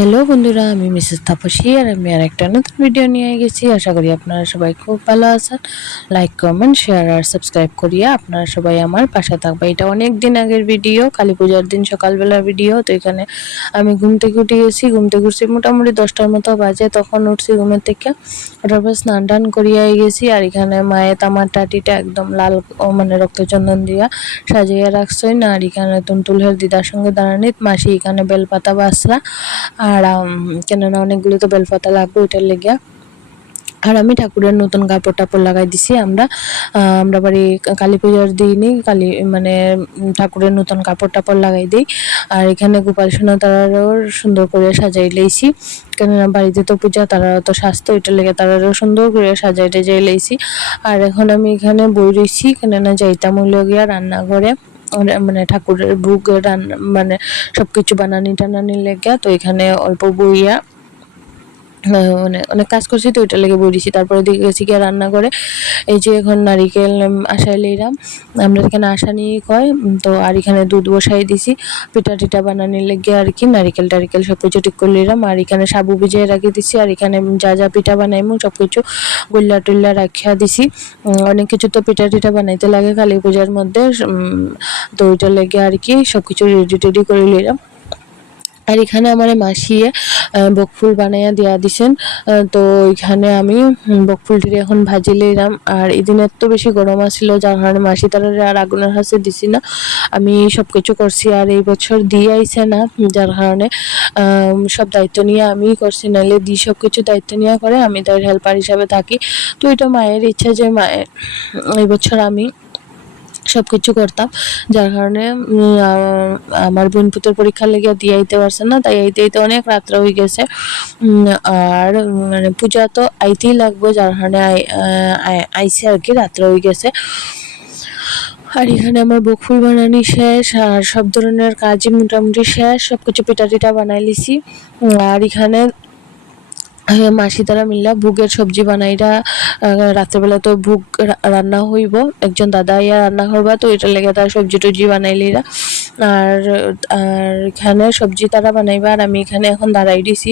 Hello বন্ধুরা, আমি Mrs Tapasi আর আমি আর একটা নতুন ভিডিও নিয়ে গেছি। আশা করি আপনারা সবাই খুব ভালো আছেন। লাইক কমেন্ট শেয়ার আর সাবস্ক্রাইব করিয়া আপনারা সবাই আমার পাশে থাকবে এটা অনেক দিন আগের ভিডিও কালী পূজার দিন সকালবেলার ভিডিও তো এখানে আমি ঘুম থেকে উঠে গেছি। ঘুম থেকে উঠছি মোটামুটি দশটার মতো বাজে। তখন উঠছি ঘুমের থেকে। তারপর স্নান টান করিয়া গেছি। আর এখানে মায়ের তামার টাটিটা একদম লাল মানে রক্তচন্দন দিয়া সাজিয়ে রাখছই না আর এখানে তুলতুলের দিদার সঙ্গে দাঁড়ানিত মাসি এখানে বেলপাতা বাসরা আর কেননা অনেকগুলো তো বেলপাতা লাগবে ওইটার লেগে আর আমি ঠাকুরের নতুন কাপড় টাপড় লাগাই দিছি আমরা। আমরা বাড়ি কালী পূজার দিনই কালী মানে ঠাকুরের নতুন কাপড় টাপড় লাগাই দিই। আর এখানে গোপাল সোনা তারারও সুন্দর করে সাজাই লইছি। কেননা বাড়িতে তো পূজা তারা তো স্বাস্থ্য, ওইটার লেগে তারারও সুন্দর করে সাজাই টাজাই লইছি। আর এখন আমি এখানে বই রইছি, কেননা যাইতাম হইল গিয়া রান্নাঘরে। মানে ঠাকুরের ভোগ রান্না মানে সব কিছু বানানি টানানি লেগে তো এখানে অল্প বইয়া মানে অনেক কাজ করছি তো ওইটা লেগে বই দিছি। তারপরে দিকে গেছি গিয়ে রান্না করে। এই যে এখন নারিকেল আশাই লইলাম আমরা এখানে আশা নিয়ে কয় তো আর এখানে দুধ বসাই দিছি। পিঠা টিঠা বানানোর লেগে আর কি, নারিকেল টারিকেল সব কিছু ঠিক করে নিলাম আর এখানে সাবু ভিজিয়ে রাখি দিছি। আর এখানে যা যা পিঠা বানাইমু সব কিছু গুল্লা টুল্লা রাখিয়া দিছি। অনেক কিছু তো পিঠা টিঠা বানাইতে লাগে কালী পূজার মধ্যে তো ওইটা লেগে আর কি সব কিছু রেডি টেডি করে নিলাম আর এখানে আমার মাসিয়ে বকফুল বানাইয়া দিয়া দিছেন। তো এখানে আমি উম, বকফুলটি এখন ভাজি লইলাম। আর এদিন এত বেশি গরম আসছিল যার কারণে মাসি তারা আর আগুনের হাসে দিছি না। আমি সব কিছু করছি আর এই বছর দিয়ে আইছে না যার কারণে সব দায়িত্ব নিয়ে আমি করছি। নাহলে দি সব কিছু দায়িত্ব নিয়ে করে আমি তার হেল্পার হিসাবে থাকি। তো এটা মায়ের ইচ্ছা যে মায়ের এই বছর আমি সব কিছু করতাম। যার কারণে আমার বোন পুতের পরীক্ষা লেগে দিয়ে আইতে পারছে না, তাই আইতে আইতে অনেক রাত্র হয়ে গেছে। আর মানে পূজা তো আইতেই লাগবে, যার কারণে আই- আইসে আর কি, রাত্র হয়ে গেছে। আর এখানে আমার বকফুল বানানি শেষ, আর সব ধরনের কাজই মোটামুটি শেষ সব কিছু পিঠা টিঠা বানাই লিছি। আর এখানে মাসি তারা মিল্লা ভুগের সবজি বানাইরা রাত্রেবেলা তো ভুগ রান্না হইব। একজন দাদা ইয়া রান্না করবা, তো এটার লেগে তারা সবজি টবজি বানাইলিরা আর আর এখানে সবজি তারা বানাইবা, আর আমি এখানে এখন দাঁড়াই দিছি।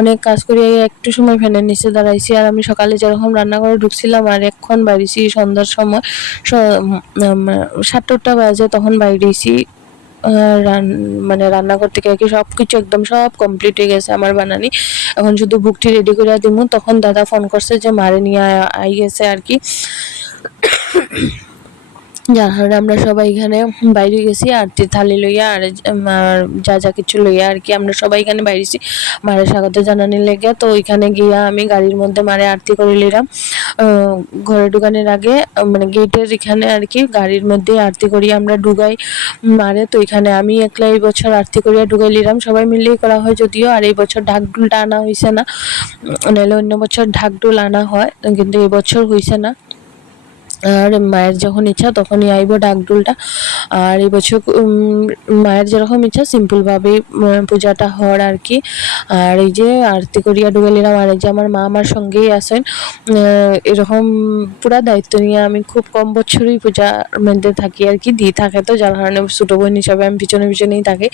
অনেক কাজ করে একটু সময় ফ্যানের নিচে দাঁড়াইছি, আর আমি সকালে যেরকম রান্না করে ঢুকছিলাম, আর এক্ষণ বাড়িছি সন্ধ্যার সময় সাতটা বাজে, তখন বাইরেছি। মানে রান্না করতে আর কি সব কিছু একদম সব কমপ্লিট হয়ে গেছে আমার বানানি। এখন শুধু বুকটি রেডি করে দিমু। তখন দাদা ফোন করছে যে, মারে নিয়ে আই গেছে আর কি। যার কারণে আমরা সবাই এখানে বাইরে গেছি, আরতি থালি লইয়া, আর যা যা কিছু লইয়া আর কি আমরা সবাই এখানে বাইরেছি। মারে স্বাগত জানানি লেগে, তো ওইখানে গিয়া আমি গাড়ির মধ্যে মারে আরতি করে নিলাম ঘরে ঢুকানোর আগে মানে গেটের এখানে আর কি গাড়ির মধ্যে আরতি করি আমরা ঢুকাই, মারে, তো এখানে আমি একলা এই বছর আরতি করিয়া ঢুকাই নিলাম সবাই মিলেই করা হয় যদিও আর এই বছর ঢাক ঢুলটা আনা হয়েছে না। নাহলে অন্য বছর ঢাক ঢুল আনা হয়, কিন্তু এই বছর হয়েছে না। আর মায়ের যখন ইচ্ছা তখনই আইব ডাকডুলটা আর এই বছর মায়ের যেরকম ইচ্ছা সিম্পলভাবেই পূজাটা হওয়ার আর কি। আর এই যে আরতি করিয়া আর এই যে আমার মা আমার সঙ্গেই আহ, এরকম পুরা দায়িত্ব নিয়ে আমি খুব কম বছরই পূজার মধ্যে থাকি আর কি। দিয়ে থাকে তো যার কারণে ছোটো বোন হিসাবে আমি পিছনে পিছনেই থাকি।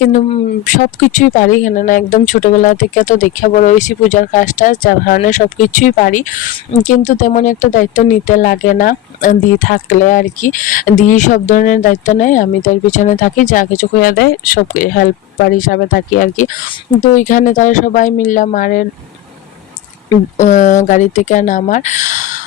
কিন্তু সব কিছুই পারি কেন না একদম ছোটোবেলা থেকে তো দেখে বড় হয়েছি পূজার কাজটা যার কারণে সব কিছুই পারি। কিন্তু তেমন একটা দায়িত্ব নিতে লাগে না। দিয়ে থাকলে আর কি। দিয়ে সব ধরনের দায়িত্ব নেয়, আমি তার পিছনে থাকি, যা কিছু কইয়া দেয়, সব হেল্পার হিসাবে থাকি আর কি। তো ওইখানে তারা সবাই মিললাম মারের গাড়ি থেকে নামার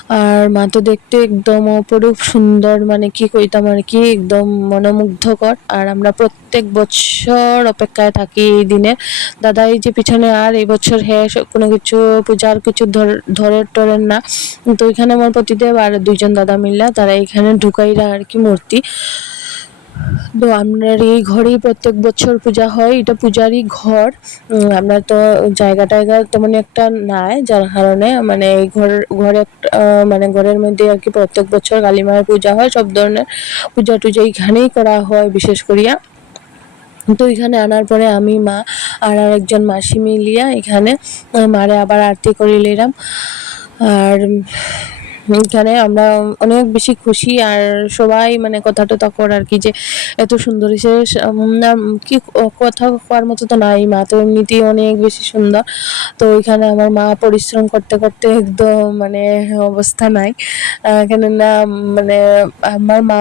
আর মা তো দেখতে একদম অপরূপ সুন্দর মানে কি কইতাম আর কি, একদম মনোমুগ্ধকর। আর আমরা প্রত্যেক বছর অপেক্ষায় থাকি এই দিনে। দাদা এই যে পিছনে আর এই বছর হ্যাঁ কোনো কিছু পূজার কিছু ধর- টরেন না। তো এখানে আমার প্রতিদেব আর দুইজন দাদা মিললা, তারা এখানে ঢুকাইরা আর কি মূর্তি। তো আপনার এই ঘরেই প্রত্যেক বছর পূজা হয়। এটা পূজারই ঘর। আমরা তো জায়গা টায়গা তেমন একটা নাই, যার কারণে মানে এই ঘর, ঘরে মানে ঘরের মধ্যে আর কি প্রত্যেক বছর কালী মায়ের পূজা হয়। সব ধরনের পূজা টুজা এখানেই করা হয় বিশেষ করিয়া। তো এখানে আনার পরে আমি, মা আর আরেকজন মাসি মিলিয়া এখানে মারে আবার আরতি করে নিলাম আর এখানে আমরা অনেক বেশি খুশি আর সবাই মানে কথা টথা কর আর কি যে এত সুন্দর হয়েছে। কি কথা করার মতো তো নাই, মা তো এমনিতেই অনেক বেশি সুন্দর। তো এখানে আমার মা পরিশ্রম করতে করতে একদম মানে অবস্থা নাই। এখানে না মানে আমার মা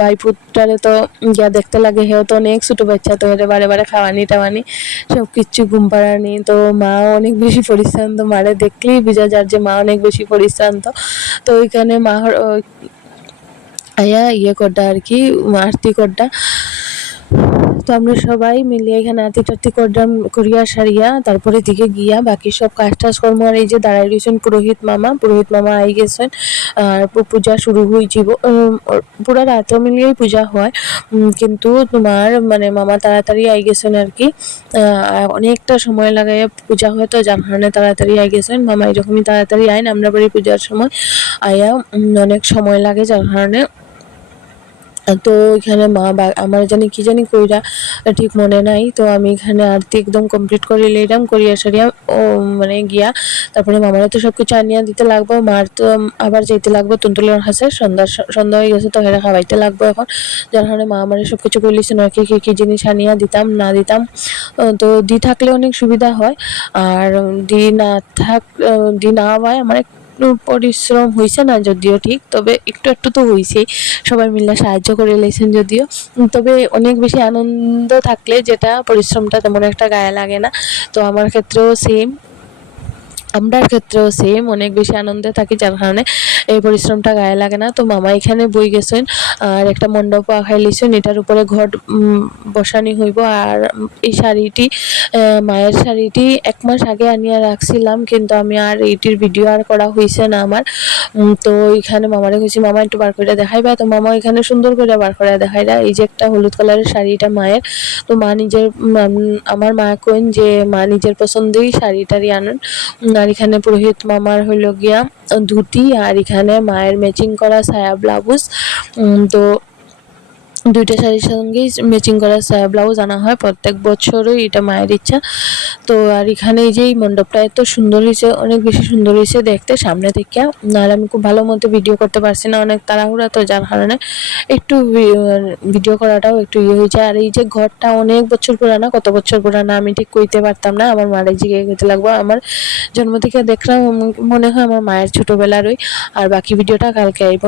ভাইপুটারে তো গিয়া দেখতে লাগে হেও তো অনেক ছোটো বাচ্চা, তো হেরে বারে বারে খাওয়ানি টাওয়ানি সব কিচ্ছু ঘুম পাড়ানি। তো মাও অনেক বেশি পরিশ্রান্ত, মারে দেখলেই বোঝা যার যে মা অনেক বেশি পরিশ্রান্ত। তো ওইখানে মা আয়া ইয়ে করডা আর কি আরতি করটা তো আমরা সবাই মিলে এখানে আতি টাতি করলাম, করিয়া সারিয়া, তারপরে দিকে গিয়া বাকি সব কাজ টাজ কর্ম আর এই যে দাঁড়াই রয়েছেন পুরোহিত মামা পুরোহিত মামা আই গেছেন, আর পূজা শুরু হয়েছিল পুরা রাত্র মিলিয়েই পূজা হয় কিন্তু তোমার মানে মামা তাড়াতাড়ি আই গেছেন আর কি অনেকটা সময় লাগাইয়া পূজা হয়, তো যার কারণে তাড়াতাড়ি আই গেছেন, মামা এরকমই তাড়াতাড়ি আইন, আমরা বাড়ি পূজার সময় আয়া অনেক সময় লাগে যার কারণে তো এখানে মা বা, আমার জানি কি জানি কইরা ঠিক মনে নাই। তো আমি এখানে আরতি একদম কমপ্লিট করে লইলাম, করিয়া সারিয়া, ও মানে গিয়া তারপরে মামারা তো সব কিছু আনিয়া দিতে লাগবো। মার তো আবার যেতে লাগবো তুন্তুলের হাসে সন্ধ্যা সন্ধ্যা হয়ে গেছে তো হেরা খাওয়াইতে লাগবো এখন। যার কারণে মা আমার সব কিছু করলিছে আর কি, কী জিনিস আনিয়া দিতাম, না দিতাম। তো দি থাকলে অনেক সুবিধা হয়। আর দি না থাক দি না হয়, আমার পরিশ্রম হয়েছে না যদিও ঠিক, তবে একটু একটু তো হয়েছেই সবাই মিলে সাহায্য করে লেছেন যদিও। তবে অনেক বেশি আনন্দ থাকলে যেটা পরিশ্রমটা তেমন একটা গায়ে লাগে না। তো আমার ক্ষেত্রেও সেম আমরার ক্ষেত্রেও সেম অনেক বেশি আনন্দে থাকি যার কারণে এই পরিশ্রমটা গায়ে লাগে না। তো মামা এখানে বই গেছেন, আর একটা মণ্ডপ আঁকাই লিছেন এটার উপরে ঘর বসানি হইব। আর এই শাড়িটি মায়ের শাড়িটি এক মাস আগে আনিয়া রাখছিলাম, কিন্তু আমি আর এইটির ভিডিও আর করা হয়েছে না আমার। তো এখানে মামারে কইছি, মামা, একটু বার করে দেখাইবা? তো মামা এখানে সুন্দর করে বার করে দেখাইরা এই যে একটা হলুদ কালারের শাড়িটা মায়ের। তো মা নিজের আমার মা কইন যে, মা নিজের পছন্দেই শাড়ি আনুন। আর এখানে পুরোহিত মামার হইল গিয়া ধুতি, আর এখানে মায়ের ম্যাচিং করা সায়া ব্লাউজ তো দুইটা শাড়ির সঙ্গেই ম্যাচিং করা ব্লাউজ আনা হয় প্রত্যেক বছরই, এটা মায়ের ইচ্ছা। তো আর এখানে যে এই মণ্ডপটা এত সুন্দর হয়েছে, অনেক বেশি সুন্দর হয়েছে দেখতে সামনে থেকে। আর আমি খুব ভালো মতো ভিডিও করতে পারছি না, অনেক তাড়াহুড়া তো যার কারণে। একটু ভিডিও করাটাও একটু ইয়ে হয়েছে। আর এই যে ঘরটা অনেক বছর পুরানা, কত বছর পুরানা আমি ঠিক কইতে পারতাম না। আমার মায়ের জিগে গেতে লাগবো। আমার জন্ম থেকে দেখলাম, মনে হয় আমার মায়ের ছোটোবেলারই। আর বাকি ভিডিওটা কালকে আইব।